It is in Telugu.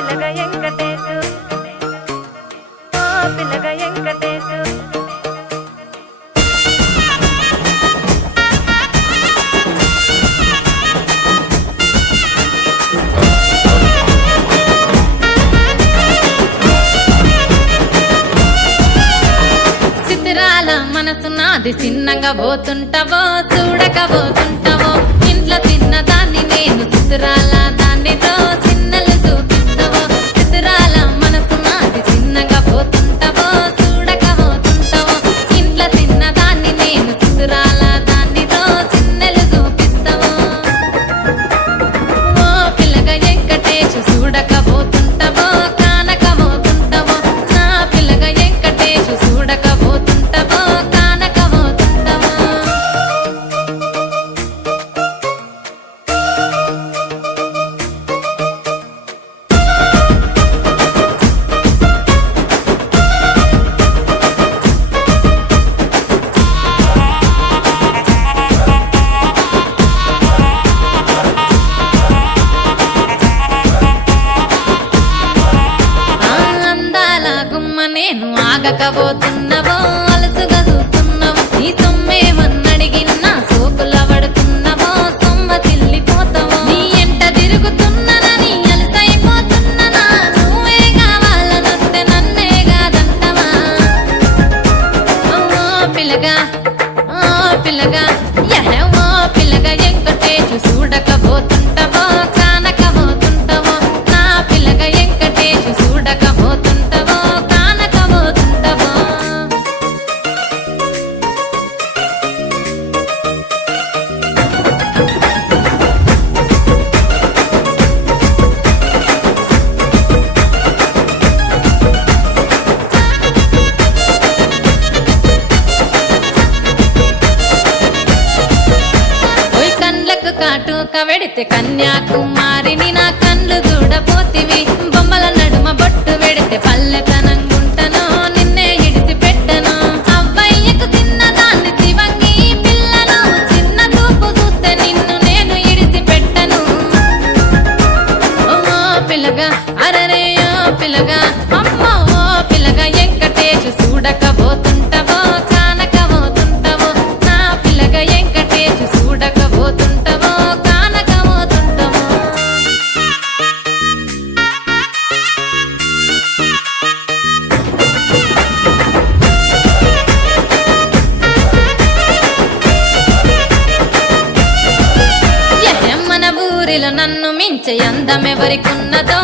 పిల్లగ వెంకటేశు ఓ పిల్లగ వెంకటేశు చిత్రాల మనసు నాది చిన్నగా పోతుంటావో చూడక పోతుంటావో ఇంట్లో చిన్నదాన్ని నేను చిత్రాల దానితో చిన్నలు చూపిస్తావో చిత్రాల మనసు నాది చిన్నగా పోతుంటావో చూడక పోతుంటావో ఇంట్లో చిన్నదాన్ని నేను చిత్రాల దానితో చిన్నలు చూపిస్తావో ఓ పిల్లగా వెంకటేశు చూడక పోతుంటావో కానక పోతుంటావో నా పిల్లగా వెంకటేశు చూడక పోతుంటావో కానక పోతుంటావో అందాల గుమ్మ నేను ఆగకపోతున్నవో అలసుగా చూస్తున్నవో నీ సొమ్మేమన్నడిగినా సోకుల పడుతున్నవో సొమ్మ సిల్లిపోతావో నీ ఎంట తిరుగుతున్ననని అలసైపోతున్ననా నువ్వే కావాలనొస్తే నన్నే కాదంటవా ఓ పిల్లగా ఓ పిల్లగా ఓ పిల్లగా వెంకటేశు చూడకపోతుంటావో కానకపోతుంటావో నా పిల్లగా వెంకటేశు చూడకపోతుంటావో కానకపోతుంటావో ఓయ్ కండ్లకు కాటుక వెడితే కన్యాకుమారిని నా కండ్లు చూడపోతివి బొమ్మల నడుమ బొట్టు వెడితే పల్లెతనంగుంటను నిన్నే ఇడిసి పెట్టను అవ్వయ్యకు చిన్నదాన్ని శివంగి పిల్లను చిన్న చూపు చూస్తే నిన్ను నేను ఇడిసి పెట్టను ఓ పిల్లగా అరరే ఓ పిల్లగా అమ్మో ఓ పిల్లగా వెంకటేశు చూడకపోతుంటావో కానకపోతుంటావో నా పిల్లగా వెంకటేశు చూడకపోతుంటావో కానకపోతుంటావో మన ఊరిలో నన్ను మించే అందమెవరికున్నదో